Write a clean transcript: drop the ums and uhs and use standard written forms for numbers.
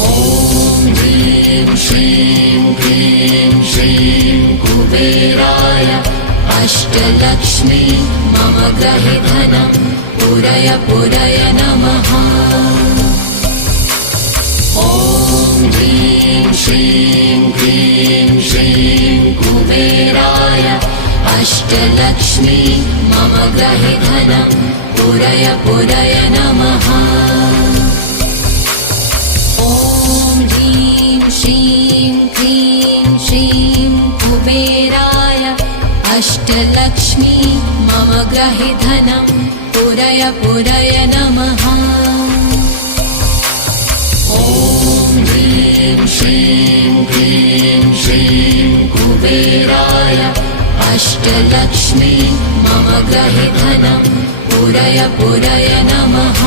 ॐ ह्रीं श्रीं क्लीं श्रीं कुबेराय अष्टलक्ष्मी मम गृहे धनं पुरय पुरय नमः। ॐ ह्रीं श्रीं क्लीं श्रीं कुबेराय अष्टलक्ष्मी मम गृहे धनं पुरय पुरय नमः। ॐ ह्रीं श्रीं क्लीं श्रीं कुबेराय अष्टलक्ष्मी मम गृहे धनं पुरय पुरय नमः। ॐ ह्रीं श्रीं क्लीं श्रीं कुबेराय अष्टलक्ष्मी मम गृहे धनं पुरय पुरय नमः।